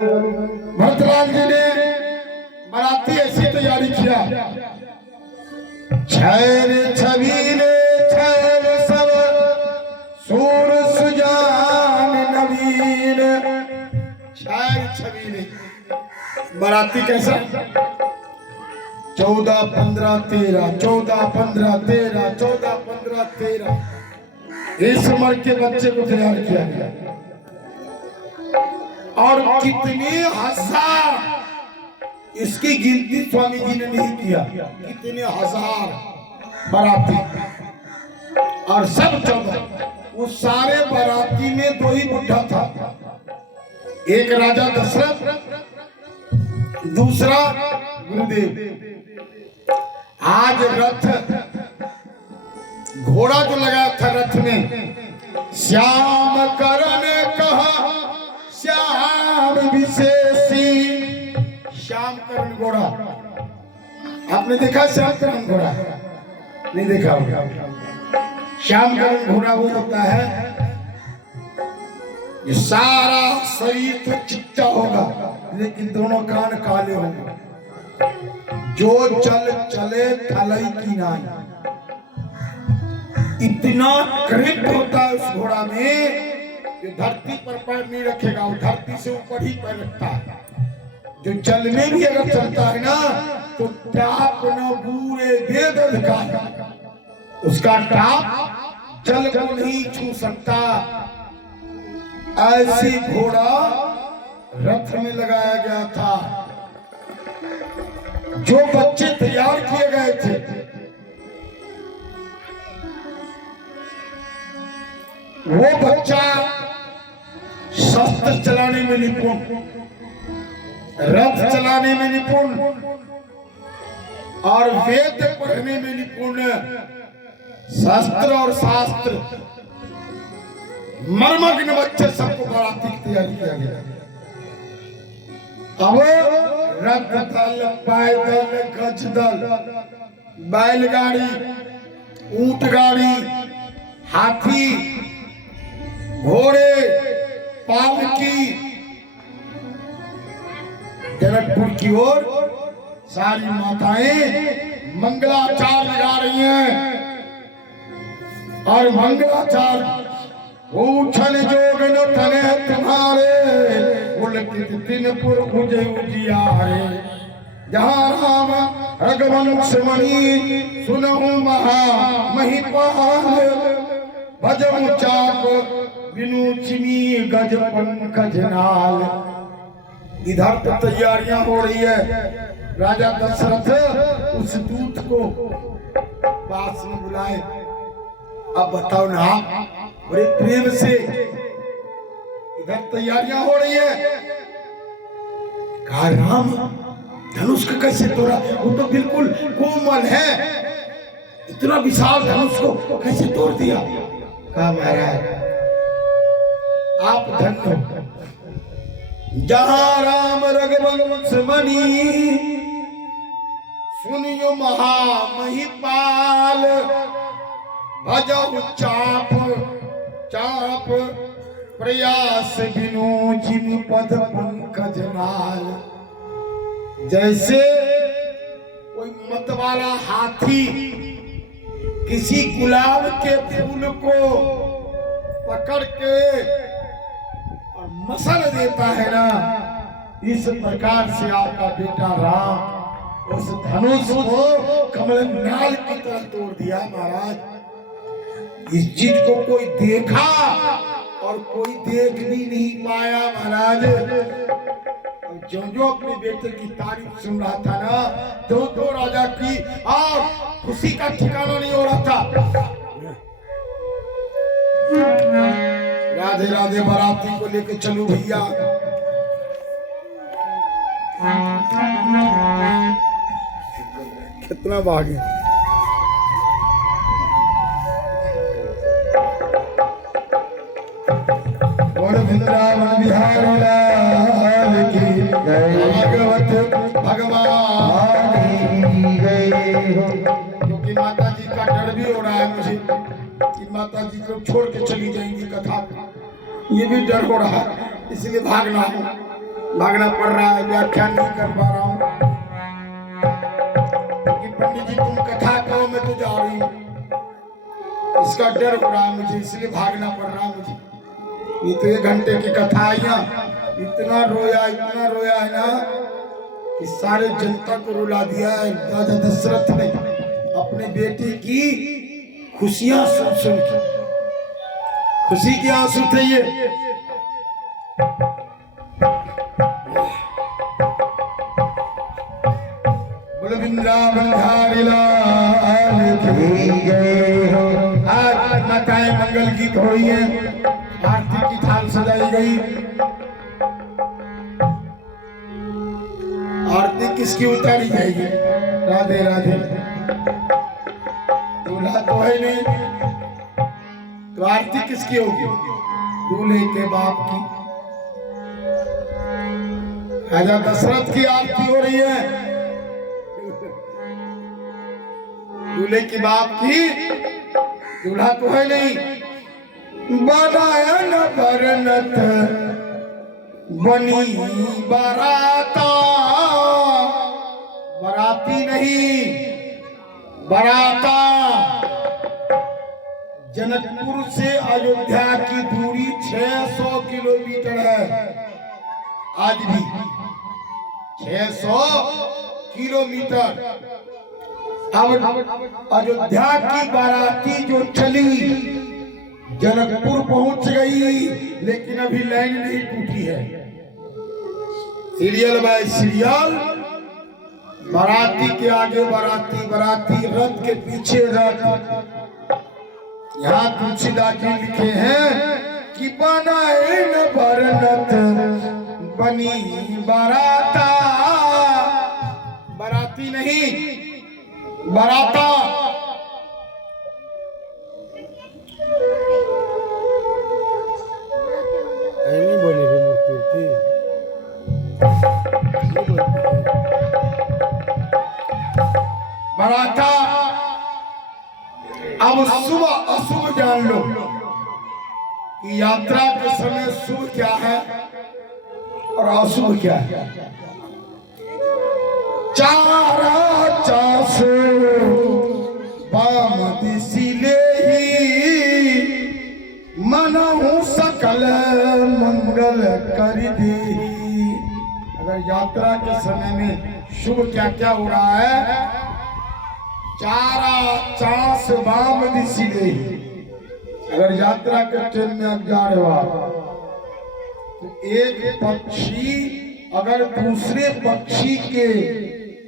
भरतलाल जी ने बाराती ऐसी तैयारी किया। छैर छबीले छैर सब सूर सुजान नवीन। छैर छबीले बाराती कैसा 14 15 13 14 15 13 14 15 13 इस उम्र के बच्चे को तैयार किया गया। और कितने हजार इसकी गिनती स्वामी जी ने नहीं किया, कितने हजार बाराती और सब 14। उस सारे बाराती में 2 ही बुढ़ा था, एक राजा दशरथ, दूसरा गुरुदेव। आज रथ घोड़ा जो लगाया था रथ में श्याम करण कहा श्याम विशेषी। श्याम करण घोड़ा आपने देखा? श्याम करण घोड़ा नहीं देखा होगा। श्याम करण घोड़ा वो होता है ये सारा शरीर तो चिट्टा होगा लेकिन दोनों कान काले होंगे। जो चल चले थलई की नाई। इतना करेक्ट होता है उस घोड़ा में, जो धरती पर पैर नहीं रखेगा, वो धरती से ऊपर ही पैर रखता है। जो चलने भी अगर चलता है ना तो टाप न पूरे वेद अधिकार, उसका टाप जल को नहीं छू सकता। ऐसी घोड़ा रथ में लगाया गया था। जो बच्चे तैयार किए गए थे वो बच्चा शस्त्र चलाने में निपुण, रथ चलाने में निपुण और वेद पढ़ने में निपुण, शास्त्र और शास्त्र मर्मग्न बच्चे सबको बाराती की तैयारी किया गया। अब रथ दल, पैदल, गज दल, बैलगाड़ी, ऊंट गाड़ी, हाथी, घोड़े, पालकी जनकपुर की ओर सारी माताएं मंगलाचार लगा रही हैं। और मंगलाचार उछल जोगन तने तुम्हारे उलकित तिनपुर उजे उजियारे। जहाँ राम रघुवंश मणि सुनहु महा महिपाल। भजऊ चाप बिनु चिमी गज पंकज नाल। इधर तो तैयारियां हो रही है। राजा दशरथ उस दूत को पास में बुलाए। अब बताओ ना, बड़े प्रेम से इधर तैयारियां हो रही है। कहा राम धनुष का कैसे तोड़ा? वो तो बिल्कुल कोमल है, इतना विशाल धनुष को कैसे तोड़ दिया? कहा महाराज आप धन्य हो। जहाँ राम रघुवंश मणि सुनियो महामहिपाल। भजऊ चाप चाप प्रयास बिनु जिमि पद पंकज नाल। जैसे कोई मतवाला हाथी किसी गुलाब के फूल को पकड़ के और मसल देता है ना, इस प्रकार से आपका बेटा राम उस धनुष को कमल नाल की तरह तोड़ दिया। महाराज इस चीज को कोई देखा और कोई देख भी नहीं पाया। महाराज जो जो अपने बेटे की तारीफ सुन रहा था ना, तो राजा की और खुशी का ठिकाना नहीं हो रहा था। राधे राधे बाराती को लेके चलो भैया। कितना भागे। वृंदावन बिहारी लाल की भगवत भगवान की जय। क्योंकि माता जी का डर भी हो रहा है मुझे कि माता जी को छोड़ के चली जाएंगी कथा। ये भी डर हो रहा है, इसलिए भागना है। भागना पड़ रहा है, व्याख्यान नहीं कर पा रहा हूँ क्योंकि पंडित जी तुम कथा कहो मैं तो जा रही हूँ, इसका डर हो रहा है मुझे, इसलिए भागना पड़ रहा है मुझे। ये तो 1 घंटे की कथा आई ना, इतना रोया है ना कि सारे जनता को रुला दिया है। राजा दशरथ ने अपने बेटे की खुशियां सुन के, खुशी के आंसू थे ये। बोलो वृंदावन धारी लाल की जय हो। आज माताएं मंगल गीत हो रही है, आरती की थाल सजाई गई। आरती किसकी उतारी जाएगी? राधे राधे। दूल्हा तो है नहीं, तो आरती किसकी होगी? दूल्हे के बाप की। राजा दशरथ की आरती हो रही है, दूल्हे के बाप की। दूल्हा तो है नहीं। बनाया न बरनत बनी बराता, बराती नहीं बराता। जनकपुर से अयोध्या की दूरी 600 किलोमीटर है, आज भी 600 किलोमीटर। अब अयोध्या की बाराती जो चली जनकपुर पहुंच गई, लेकिन अभी लाइन नहीं टूटी है। सीरियल बाय सीरियल, बाराती के आगे बाराती, बाराती रथ के पीछे रथ। यहाँ तुलसीदास जी लिखे हैं कि बनाए न बरनत बनी बराता, बराती नहीं बराता। नहीं बोली भी मूर्ति थी। बराता। अब शुभ अशुभ जान लो कि यात्रा के समय शुभ क्या है और अशुभ क्या है। चारा चास बाम दिसिले ही मनहु सकल मंगल कर दे। अगर यात्रा के समय में शुभ क्या क्या हो रहा है? चारा चास बाम दिसिले। अगर यात्रा के ट्रेन में आप जा रहे हो तो एक पक्षी अगर दूसरे पक्षी के